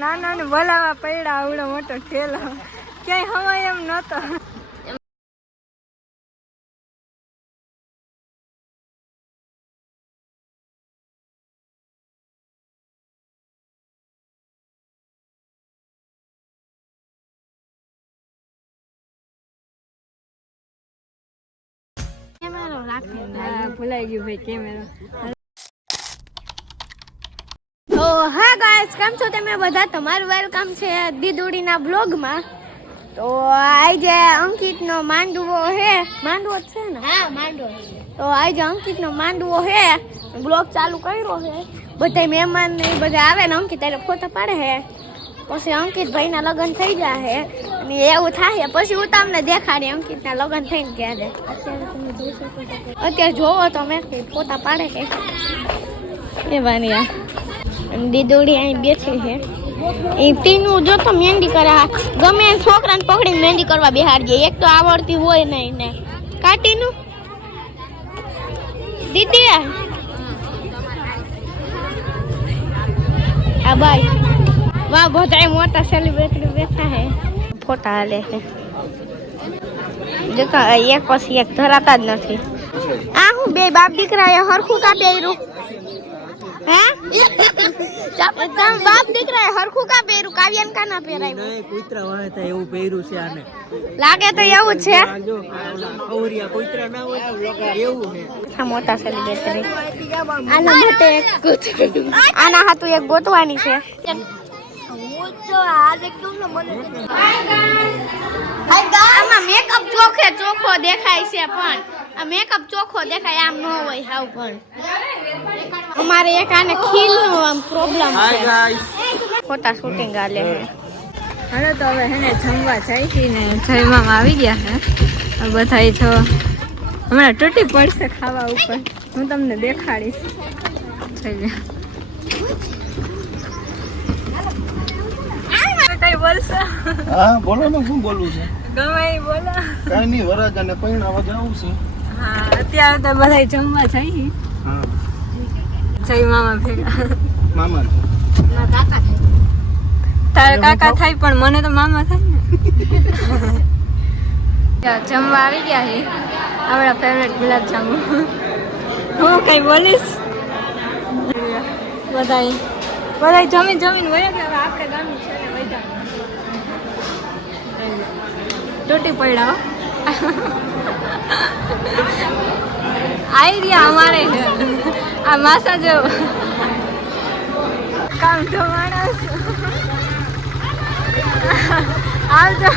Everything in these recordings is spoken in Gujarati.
નાના ને બોલાવા પડ્યા આવડો મોટો ઠેલો ક્યાંય હવાય એમ નતો. ભૂલાઈ ગયું ભાઈ કેમેરો. તો હા ગાઈસ, કેમ છો તમે બધા? તમારું વેલકમ છે દીદુડીના બ્લોગમાં. તો આજે અંકિતનો માંડવો હે, માંડવો જ છે ને? હા, માંડવો. તો આજે અંકિતનો માંડવો હે, બ્લોગ ચાલુ કર્યો છે. બધા મહેમાન ને બધા આવે ને અંકિત એટલે ફોટા પાડે છે. પછી અંકિત ભાઈના લગ્ન થઈ ગયા છે અને એવું થાય પછી હું તમને દેખાડી અંકિતના લગ્ન થઈને ક્યારે. અત્યારે જોવો તમે ફોટા પાડે છે એ વાનિયા. દીદોડી અહીં બેઠી છે. એ તીનું જો તો મહેંદી કરે, ગમે છોકરાને પકડીને મહેંદી કરવા બેહાડીએ. એક તો આવડતી હોય નહીં ને કાટીનું. દીદી આ બાઈ વાહ, બધા મોટા સેલિબ્રિટી બેઠા હે, ફોટા હાલે છે. એક પછી એક ધરાતા જ નથી. આ હું બે બાપ દીકરા હરખું કા પહેર્યું? હે બાપ દીકરા હરખું કા પહેર્યું? કાવ્યાન કા ના પહેરાયું? નહીં, કુતરા વાહે તો એવું પહેર્યું છે આને. લાગે તો એવું જ છે. જો ઓરિયા કુતરા ના હોય એવું છે. આ મોટા સેલિબ્રિટી આના માટે આના હાતું એક ગોતવાની છે. આમાં મેકઅપ ચોખ્ખો દેખાય છે, પણ આ મેકઅપ ચોખ્ખો દેખાય આમ ન હોય હાવ. પણ અમારે એક આને ખીલનો આમ પ્રોબ્લેમ છે. ફોટા શૂટિંગ આલે છે. હાલો તો હવે હેને જમવા જાય ને જમવામાં આવી ગયા હે બધા. છો હમણાં તૂટી પડશે ખાવા ઉપર, હું તમને દેખાડીશ. કઈ બોલશો? હા બોલો ને, શું બોલવું છે? ગમે બોલો. કઈ નહીં, વરાજાને પૈણાવા જાવું છે. હા, અત્યારે તો બધા જમવા જાય. હા, જય મામા ભેગા. મામા કાકા તારા કાકા થાય પણ મને તો મામા થાય ને. જમવા આવી ગયા છે આપણા ફેવરેટ ગુલાબજાંબુ. હું કઈ બોલીશ? બધા જમીને વયા ગયા. આપણે ગામની છે ને વૈદા તૂટી પડ્યા. આવી રહ્યા અમારે આ માસા જો કામ તો માણસ આવજો.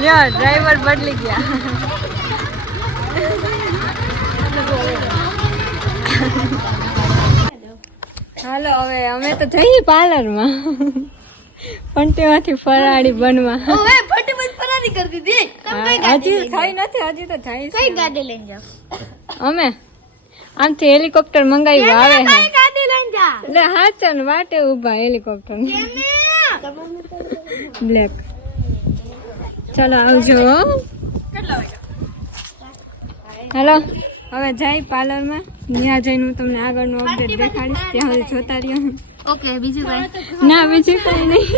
લ્યો ડ્રાઈવર બદલી ગયા. હાલો હવે અમે તો જઈએ પાર્લરમાં પણ તેમાંથી ફરાળી બનવા. ફરારી કરી દીધી. હજી થઈ નથી, હજી તો થાય. કઈ ગાડી લઈને જાવ? અમે આમથી હેલિકોપ્ટર મંગાવ્યું આવે છે. કઈ ગાડી લઈને જા? એટલે હાચન વાટે ઉભા હેલિકોપ્ટર બ્લેક. ચલો આવજો. હાલો હવે જાય પાર્લરમાં. ત્યાં જઈને હું તમને આગળનું અપડેટ દેખાડીશ. ત્યાં સુધી જોતા રહ્યો. ઓકે, બીજું કઈ? ના, બીજું કઈ નહીં.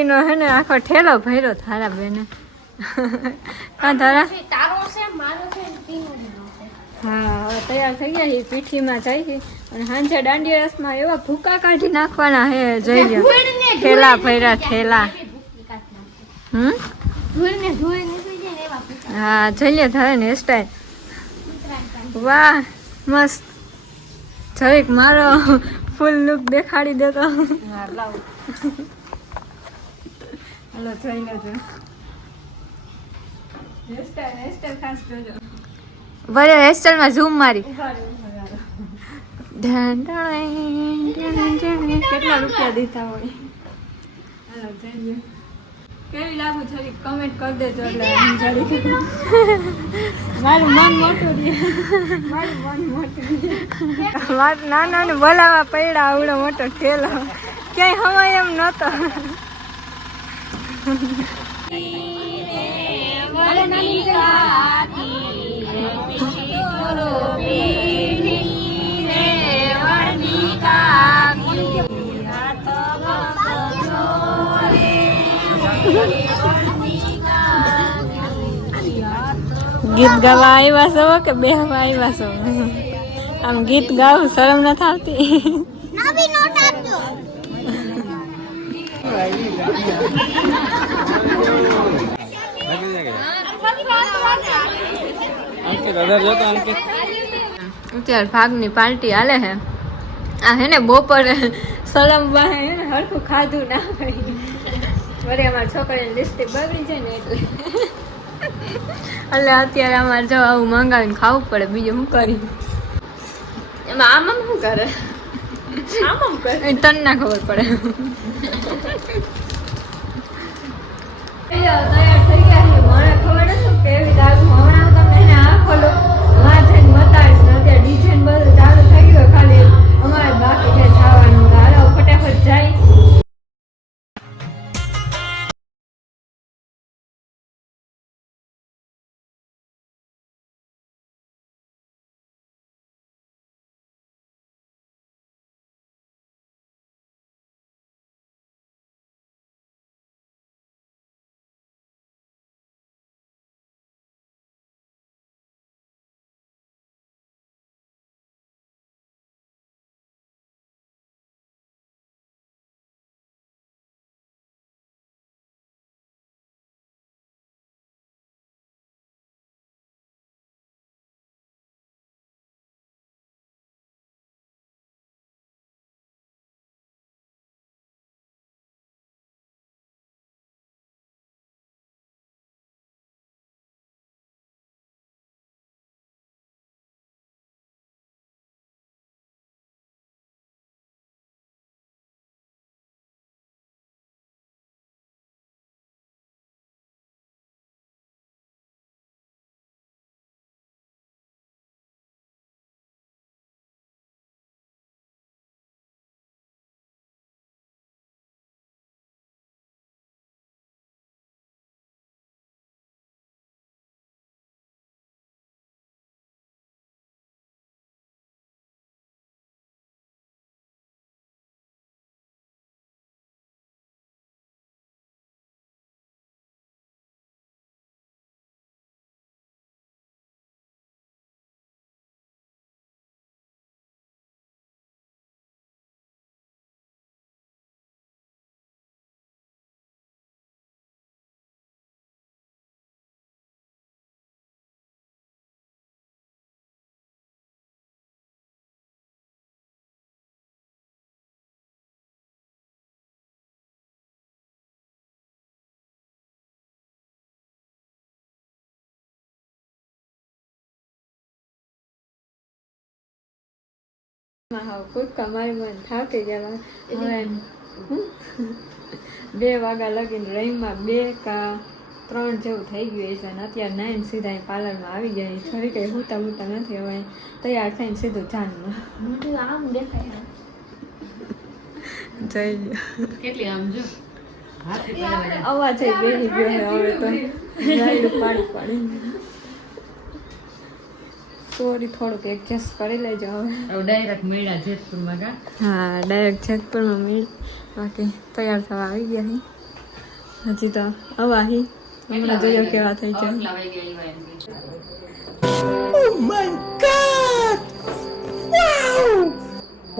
એનો હે ને આખો ઠેલો ભર્યો થારા બેને. કાં થારા? હા, હવે તૈયાર થઈ ગયા છે. પીઠીમાં જાય છે અને સાંજે દાંડિયા રસમાં એવા ભૂકા કાઢી નાખવાના હે. જોઈ લો ઠેલા ભર્યા ઠેલા. હા, જોઈ લે થાય ને હેરસ્ટાઈલ. વાહ મસ્ત. જરીક મારો ફૂલ લુક દેખાડી દેતો. હાલો જોઈ લેજો. હેરસ્ટાઈલ ખાસ જોજો. બરે હેરસ્ટાઈલમાં ઝૂમ મારી. કેટલા રૂપિયા દીધા હોય? હાલો જોઈ લો. કેવી લાગુ થોડી કમેન્ટ કરી દેજો એટલે મારું મન મોટું રહે. મારું નાના ને બોલાવા પડ્યા આવડો મોટો ઠેલો ક્યાંય હવાય એમ નતો. ગીત ગાવા આવ્યા છો કે બેહવા આવ્યા છો? આમ ગીત ગાવું શરમ ન થતી? નવી નોટ આપજો. અત્યારે ભાગની પાર્ટી હાલે હે. આ હે ને બપોરે સલમ વાહે હે ને હરખું ખાધું ના હોય. વળી અમારા છોકરીની લિસ્ટિક બગડી જાય ને એટલે અત્યારે અમારે જો આવું મંગાવીને ખાવું પડે. બીજું શું કરી? એમાં આમ શું કરે? આમ કરે તને ના ખબર પડે. તૈયાર થઈ ગયા છે. મને ખબર નથી કેવી લાગુ. હમણાં તમને એને આ ખોલો માં જઈને બતાવીશ. અત્યારે ડીજે બધું ચાલુ થઈ ગયું. ખાલી અમારે બાકી છે જવાનું. હાલો ફટાફટ જાય. કોઈ કમાઈ મને થાકી ગયા. હવે 2 વાગ્યા લગીને રહીમાં 2 કા 3 જેવું થઈ ગયું છે. અને અત્યારે 9 સીધા પાર્લરમાં આવી જાય. થોડી કઈ હુતા નથી. હવે તૈયાર થઈને સીધું જાનમાં આમ દેખાય જઈ ગયો. કેટલી આમ જો અવાજ બેસી ગયો. હવે તો પાડી પાડી સોરી થોડુંક એડજસ્ટ કરી લેજો. હવે ડાયરેક્ટ મેળા જેતપુરમાં કા? હા ડાયરેક્ટ જેતપુરમાં મેળ. બાકી તૈયાર થવા આવી ગયા. હજી તો અવાહી હમણાં જોઈએ કેવા થઈ જાય. Oh my God!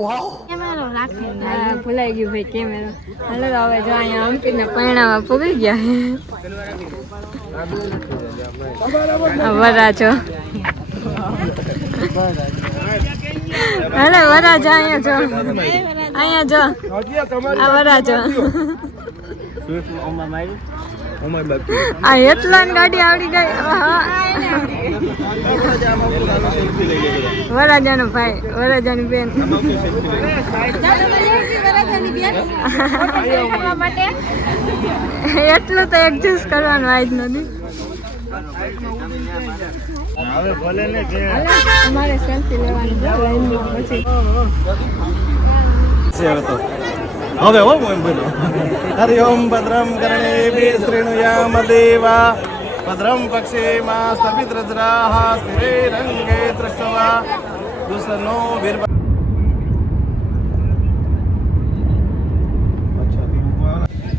Wow! કેમેરો રાખે. હા ભૂલાઈ ગયું ભાઈ કેમેરો. હાલો હવે જો અહીંયા અંકિતને પરણાવવા પૂગી ગયા. વરાજો હાલે વરાજો અહીંયા જો. અહીંયા જો આ વરાજો. આ એટલા ગાડી આવડી ગઈ. વરાજાનો ભાઈ વરાજાની બેન. એટલું તો એડજસ્ટ કરવાનું આજ નથી. અમારે સેલ્ફી લેવાની પછી હવે હો હું એમ બોલો હરિ ઓમ ભદ્રમ કર્ણેભિः શૃણુયામ દેવા ભદ્રમ પક્ષેમાં સ્થપિતરજરાः સ્થિરૈરંગે દૃષ્ટવા દુષનો વીર.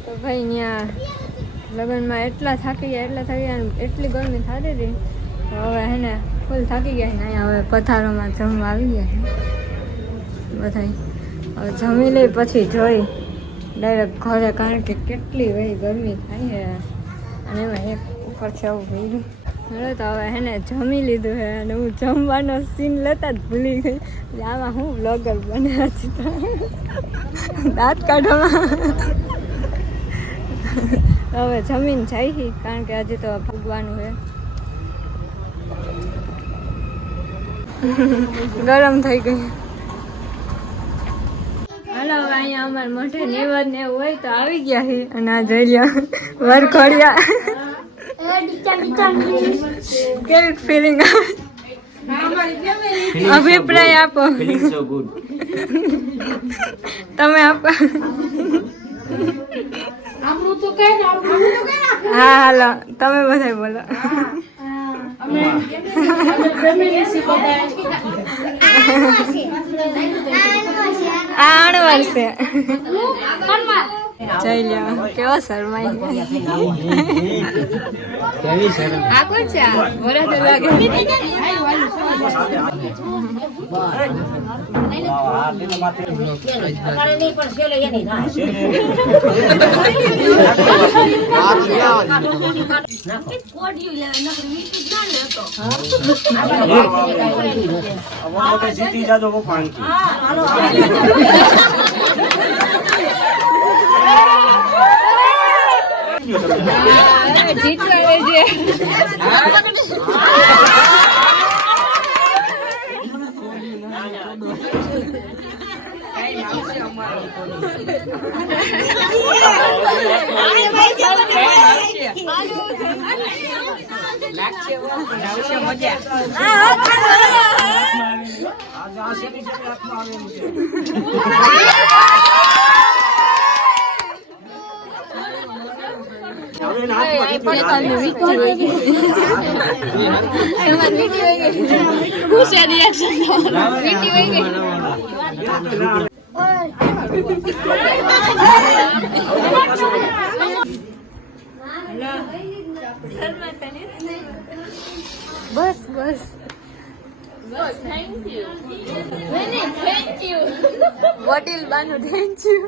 તો ભાઈ ત્યાં લગ્નમાં એટલા થાકી ગયા અને એટલી ગરમી થતી હતી તો હવે હે ને ફૂલ થાકી ગયા ને અહીંયા હવે પથારોમાં જમવા આવી ગયા છે બધા. હવે જમી લઈ પછી જોઈ ડાયરેક્ટ ઘરે, કારણ કે કેટલી ભાઈ ગરમી થાય છે અને એમાં એક ઉપર છે આવું ભાઈ. હવે તો હવે હે ને જમી લીધું છે અને હું જમવાનો સીન લેતા જ ભૂલી ગઈ. એટલે આમાં હું બ્લોગર બન્યા છું તો દાંત કાઢવામાં. હવે જમીન જાય કારણ કે હજી તો ભૂગવાનું છે. ગરમ થઈ ગઈ. હાલો હવે અહીંયા અમારે મોઢે નિવેદ ને એવું હોય તો આવી ગયા છે અને આ જોઈ લ્યો વરઘોડિયા. કેવી ફિલિંગ અભિપ્રાય આપો. તમે આપો. હા હાલો તમે બધા બોલો. આણ વર્ષે જઈ લ્યો કેવો શરમાઈ. આ કોણ છે? વરસ લાગે. જીતવા લેજે. બસ બસ બસ. Thank you. Thank you. વડીલ બાનું થેન્ક યુ.